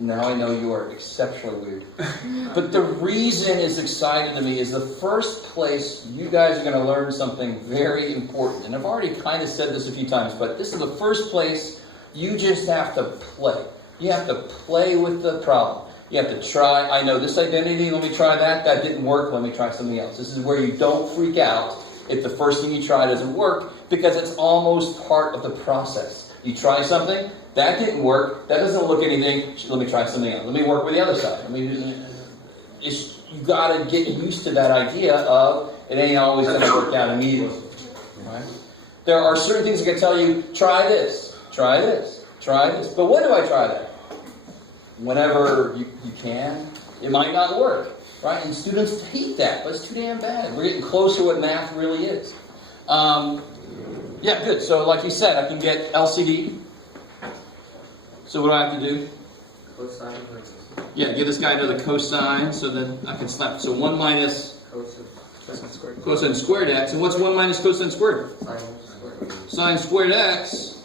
now I know you are exceptionally weird. But the reason it's exciting to me is the first place you guys are going to learn something very important. And I've already kind of said this a few times, but this is the first place you just have to play. You have to play with the problem. You have to try, I know this identity, let me try that. That didn't work, let me try something else. This is where you don't freak out if the first thing you try doesn't work, because it's almost part of the process. You try something, that didn't work, that doesn't look anything, let me try something else. Let me work with the other side. You got to get used to that idea of it ain't always going to work out immediately. Right? There are certain things that can tell you, try this, try this, try this. But when do I try that? Whenever you can. It might not work. Right? And students hate that, but it's too damn bad. We're getting close to what math really is. Yeah, good. So like you said, I can get LCD. So what do I have to do? Cosine versus Yeah, give this guy another cosine so that I can slap. So 1 minus cosine squared x. And what's 1 minus cosine squared? sine squared. Sine squared x.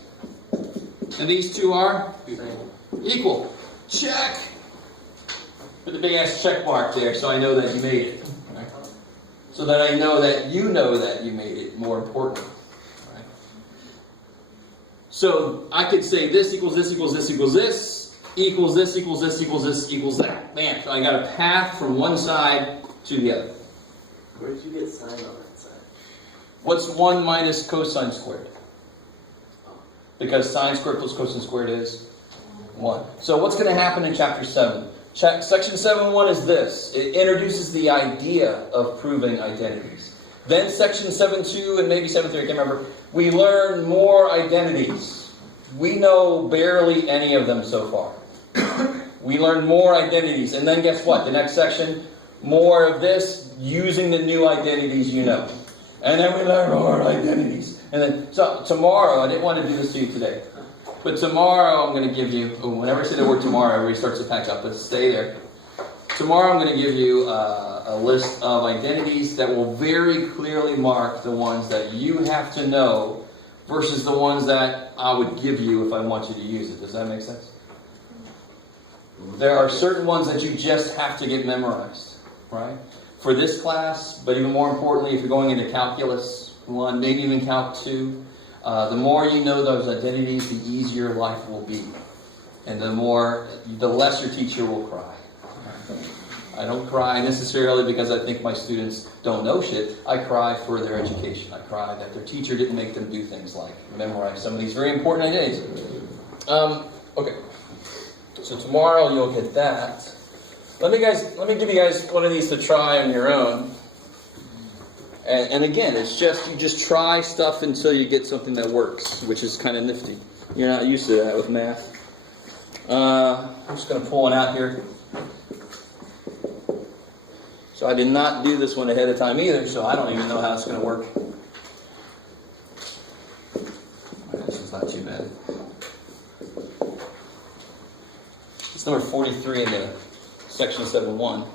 And these two are Same. equal. Check. Put the big ass check mark there so I know that you made it. Right? So that I know that you made it, more important. Right? So I could say this equals this equals this equals this equals this equals this equals this equals that. Bam. So I got a path from one side to the other. Where did you get sine on that side? What's 1 minus cosine squared? Because sine squared plus cosine squared is 1. So what's going to happen in chapter 7? Section 7.1 is this. It introduces the idea of proving identities. Then section 7.2 and maybe 7.3, I can't remember, we learn more identities. We know barely any of them so far. We learn more identities. And then guess what? The next section, more of this, using the new identities you know. And then we learn more identities. And then, so tomorrow, I didn't want to do this to you today. But tomorrow I'm going to give you, whenever I say the word tomorrow, everybody starts to pack up, but stay there. Tomorrow I'm going to give you a list of identities that will very clearly mark the ones that you have to know versus the ones that I would give you if I want you to use it. Does that make sense? There are certain ones that you just have to get memorized, right? For this class, but even more importantly, if you're going into Calculus 1, maybe even Calc 2, the more you know those identities, the easier life will be. And the less your teacher will cry. I don't cry necessarily because I think my students don't know shit. I cry for their education. I cry that their teacher didn't make them do things like memorize some of these very important identities. Okay. So tomorrow you'll get that. Let me give you guys one of these to try on your own. And again, it's just, you just try stuff until you get something that works, which is kind of nifty. You're not used to that with math. I'm just going to pull one out here. So I did not do this one ahead of time either, so I don't even know how it's going to work. This is not too bad. It's number 43 in the section 7.1.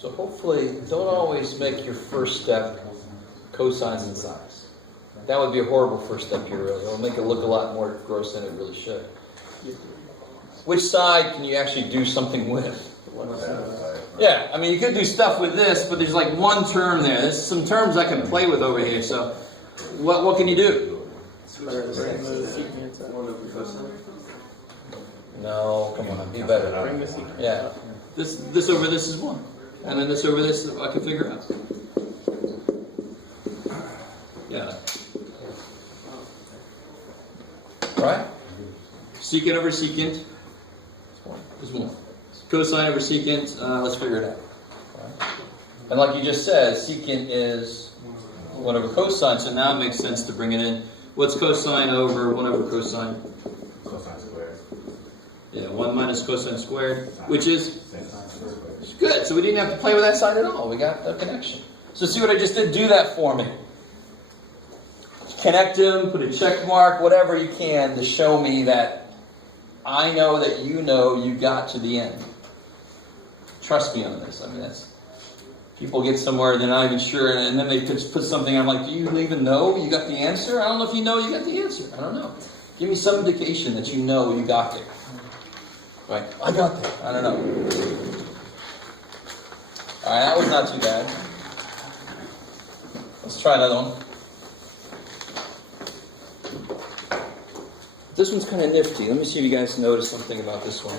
So hopefully, don't always make your first step cosines and sines. That would be a horrible first step here, really. It'll make it look a lot more gross than it really should. Which side can you actually do something with? Yeah, I mean, you could do stuff with this, but there's like one term there. There's some terms I can play with over here. So, what can you do? No, come on, be better. Bring the secant. Yeah, this over this is 1, and then this over this I can figure out. Yeah. Right? Secant over secant is 1. Cosine over secant, let's figure it out. Right? And like you just said, secant is 1 over cosine, so now it makes sense to bring it in. What's cosine over 1 over cosine? Cosine squared. Yeah, 1 minus cosine squared, which is good. So we didn't have to play with that side at all. We got the connection. So see what I just did? Do that for me. Connect them, put a check mark, whatever you can to show me that I know that you know you got to the end. Trust me on this. I mean, that's people get somewhere they're not even sure, and then they just put something. I'm like, do you even know you got the answer? I don't know if you know you got the answer. I don't know. Give me some indication that you know you got there. Right? I got there. I don't know. All right, that was not too bad. Let's try another one. This one's kind of nifty. Let me see if you guys notice something about this one.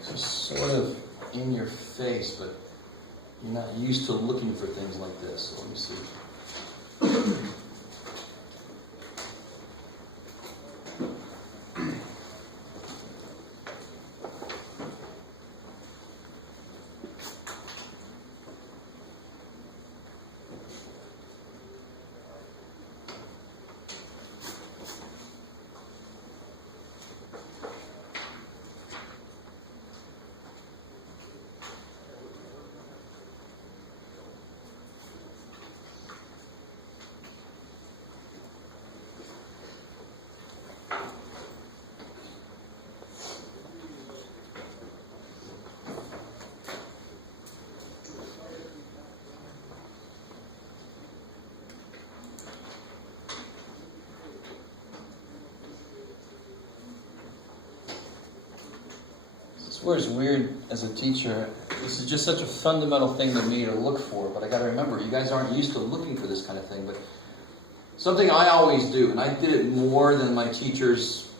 This is sort of in your face, but you're not used to looking for things like this. So let me see. Where it's weird as a teacher, this is just such a fundamental thing to me to look for, but I got to remember, you guys aren't used to looking for this kind of thing, but something I always do, and I did it more than my teachers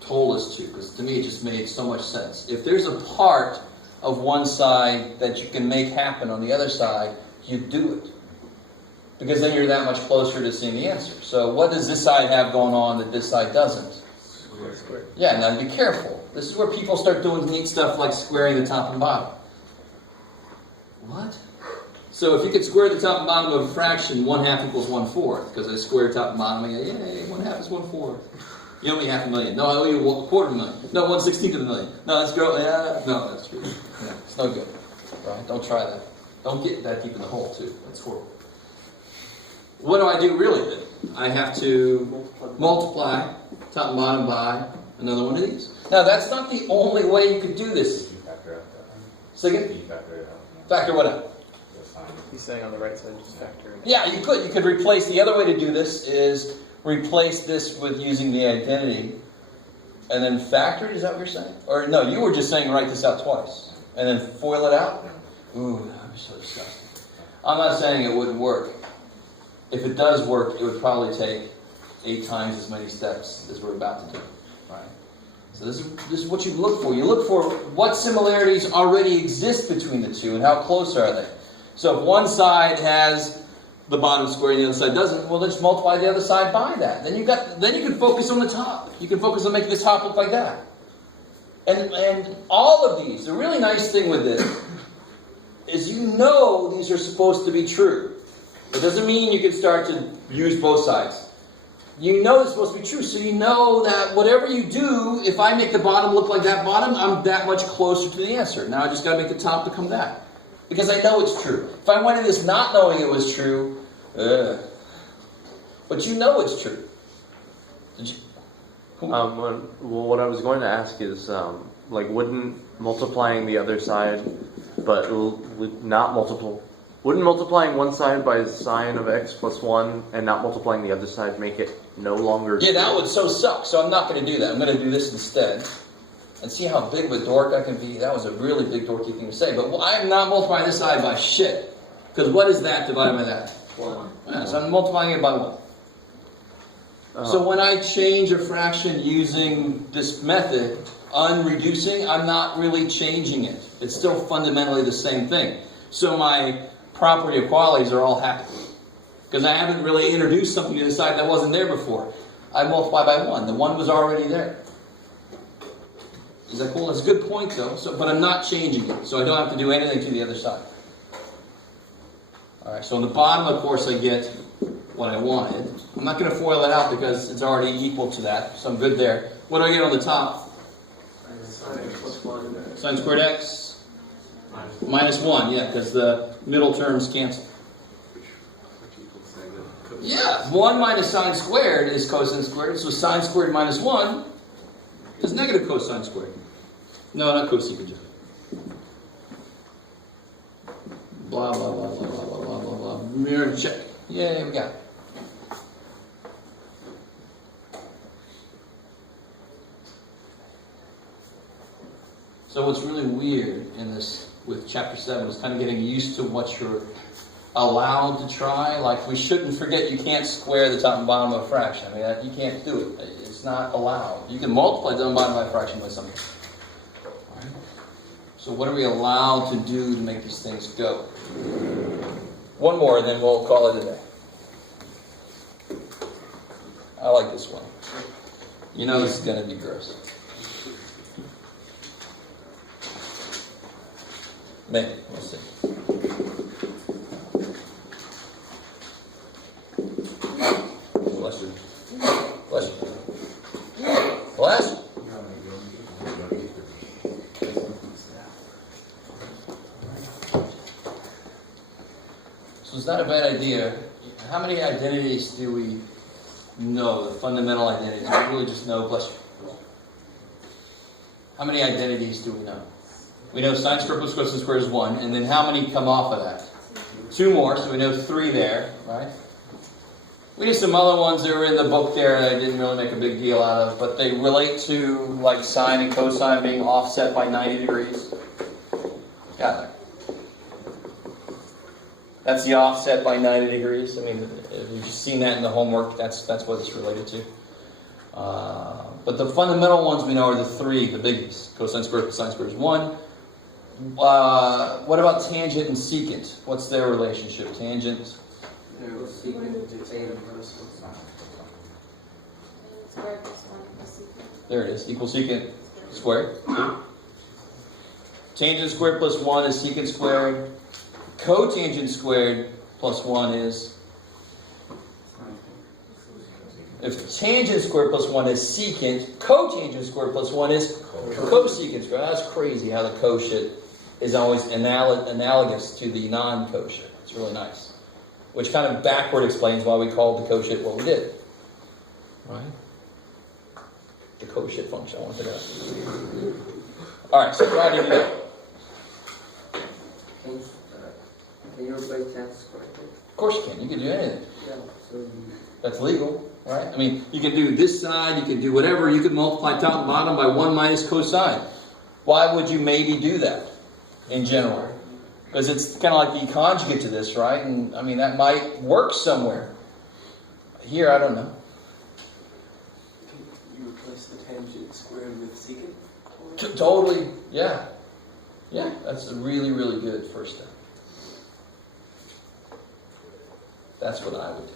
told us to, because to me it just made so much sense. If there's a part of one side that you can make happen on the other side, you do it. Because then you're that much closer to seeing the answer. So what does this side have going on that this side doesn't? Square. Yeah, now be careful. This is where people start doing neat stuff like squaring the top and bottom. What? So if you could square the top and bottom of a fraction, 1/2 equals 1/4. Because I squared top and bottom, I go, yay, 1/2 is 1/4. You owe me $500,000. No, I owe you $250,000. No, 1/16 of a million. No, let's go. Yeah, no, that's true. Yeah, it's no good. Right? Don't try that. Don't get that deep in the hole, too. That's horrible. What do I do really then? I have to multiply top and bottom by another one of these. Now, that's not the only way you could do this. Factor out that. Second, Factor it out. factor what out? The sign. He's saying on the right side, just factor it. Yeah, you could. You could replace, the other way to do this is replace this with using the identity and then factor it. Is that what you're saying? Or no, you were just saying write this out twice and then FOIL it out? Ooh, that would be so disgusting. I'm not saying it wouldn't work. If it does work, it would probably take 8 times as many steps as we're about to do. Right? So this is what you look for. You look for what similarities already exist between the two and how close are they. So if one side has the bottom square and the other side doesn't, well, just multiply the other side by that. Then you can focus on the top. You can focus on making the top look like that. And all of these, the really nice thing with this is you know these are supposed to be true. It doesn't mean you can start to use both sides. You know it's supposed to be true, so you know that whatever you do, if I make the bottom look like that bottom, I'm that much closer to the answer. Now I just got to make the top become that. Because I know it's true. If I went in this not knowing it was true, but you know it's true. Did you? Well, what I was going to ask is, like, wouldn't multiplying the other side, but not multiple, wouldn't multiplying one side by sine of x plus 1 and not multiplying the other side make it no longer? Yeah, that would so suck. So I'm not going to do that. I'm going to do this instead. And see how big of a dork I can be? That was a really big dorky thing to say. But I'm not multiplying this side by shit. Because what is that divided by that? 1. Yeah, so I'm multiplying it by 1. So when I change a fraction using this method, unreducing, I'm not really changing it. It's still fundamentally the same thing. So my property equalities are all happy. Because I haven't really introduced something to the side that wasn't there before. I multiply by 1. The 1 was already there. Is that cool? That's a good point, though. But I'm not changing it, so I don't have to do anything to the other side. All right. So on the bottom, of course, I get what I wanted. I'm not going to FOIL it out because it's already equal to that, so I'm good there. What do I get on the top? Sine plus 1. Sine squared x minus 1. Yeah, because the middle terms cancel. Yeah, 1 minus sine squared is cosine squared. So sine squared minus 1 is negative cosine squared. No, not cosecant. Blah, blah, blah, blah, blah, blah, blah, blah, blah. Mirror check. Yeah, we got it. So what's really weird in this with chapter 7 is kind of getting used to what you're allowed to try. Like, we shouldn't forget you can't square the top and bottom of a fraction. I mean, you can't do it. It's not allowed. You can multiply the top and bottom by a fraction by something. Right? So what are we allowed to do to make these things go? One more, and then we'll call it a day. I like this one. You know this is going to be gross. Maybe. We'll see. Bless you. Bless you. Bless you. So it's not a bad idea. How many identities do we know? The fundamental identities. We really just know. Bless you. How many identities do we know? We know sine squared plus cosine squared is 1, and then how many come off of that? 2 more, so we know 3 there, right? We have some other ones that are in the book there that I didn't really make a big deal out of, but they relate to like sine and cosine being offset by 90 degrees. Got it. That's the offset by 90 degrees. I mean, if you've seen that in the homework, that's what it's related to. But the fundamental ones we know are the 3, the biggies. Cosine squared plus sine squared is 1. What about tangent and secant? What's their relationship? Tangent. Secant is A inverse. Square plus 1 plus secant. There it is. Equals secant squared. Tangent squared plus 1 is secant squared. Cotangent squared plus 1 is... If tangent squared plus 1 is secant, cotangent squared plus 1 is cosecant squared. That's crazy how the co-shit is always analogous to the non-co-shit. It's really nice. Which kind of backward explains why we called the co-shit what we did. Right? The co-shit function. I want to figure out. Alright, so try to do that. Can you replace tan squared? Of course you can. You can do anything. Yeah, so you... That's legal, right? I mean, you can do this side, you can do whatever. You can multiply top and bottom by 1 minus cosine. Why would you maybe do that in general? Because it's kind of like the conjugate to this, right? And I mean, that might work somewhere. Here, I don't know. You replace the tangent squared with secant? Totally, yeah. Yeah, that's a really, really good first step. That's what I would do.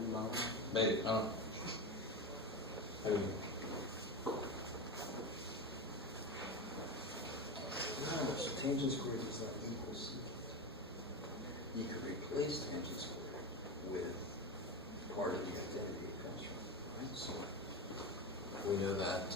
and long. Maybe. Maybe. So tangent squared does not equal secant. You could replace tangent squared with part of the identity it comes from, right? So we know that.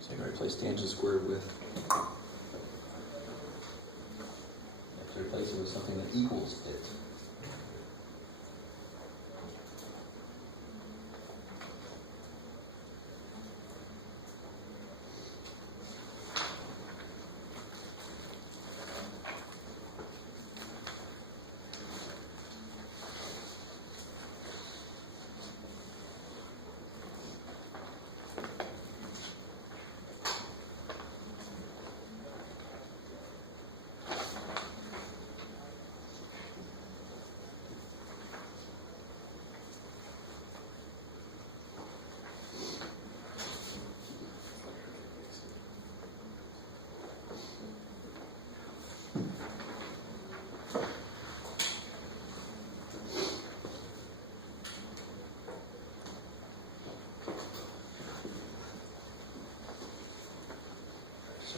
So you replace tangent squared with. To replace it with something that equals it.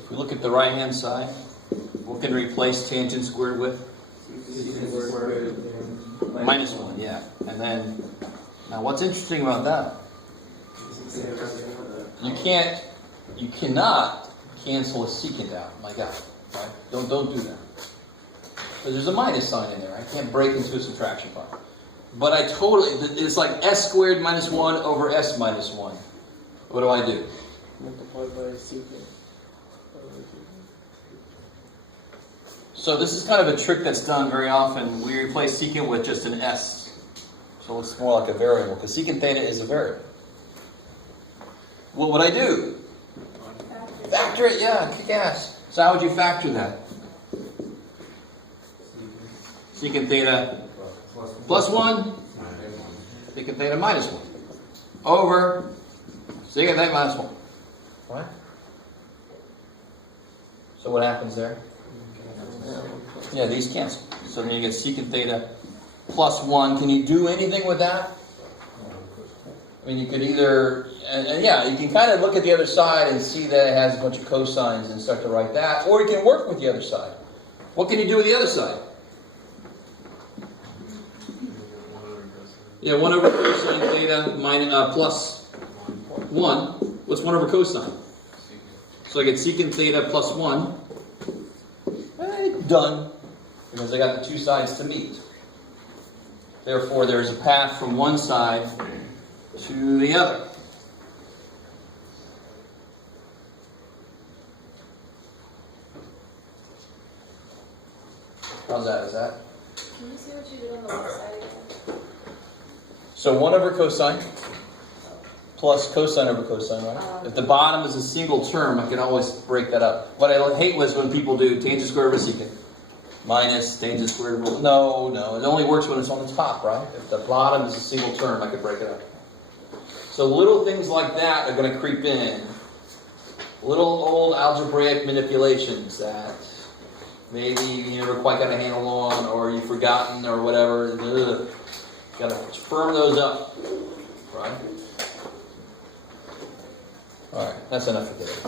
If we look at the right-hand side, what can replace tangent squared with? Minus 1, yeah. And then, now what's interesting about that? You cannot cancel a secant out. My God, right? Don't do that. So there's a minus sign in there. I can't break into a subtraction part. But it's like s squared minus 1 over s minus 1. What do I do? Multiplied by secant. So this is kind of a trick that's done very often. We replace secant with just an s. So it's more like a variable, because secant theta is a variable. What would I do? Factor it, yeah, kick ass. So how would you factor that? Secant theta plus 1, secant theta minus 1, over secant theta minus 1. Right? So what happens there? Yeah, these cancel. So then you get secant theta plus 1. Can you do anything with that? I mean, you could either, and yeah, you can kind of look at the other side and see that it has a bunch of cosines and start to write that. Or you can work with the other side. What can you do with the other side? Yeah, 1 over cosine theta minus, plus 1. What's 1 over cosine? So I get secant theta plus 1. Done. Because I got the two sides to meet. Therefore, there's a path from one side to the other. How's that? Is that? Can you see what you did on the left side again? So 1 over cosine plus cosine over cosine, right? If the bottom is a single term, I can always break that up. What I hate was when people do tangent squared over secant. Minus tangent squared over... No. It only works when it's on the top, right? If the bottom is a single term, I could break it up. So little things like that are going to creep in. Little old algebraic manipulations that maybe you never quite got a handle on, or you've forgotten, or whatever. Got to firm those up, right? All right, that's enough for today.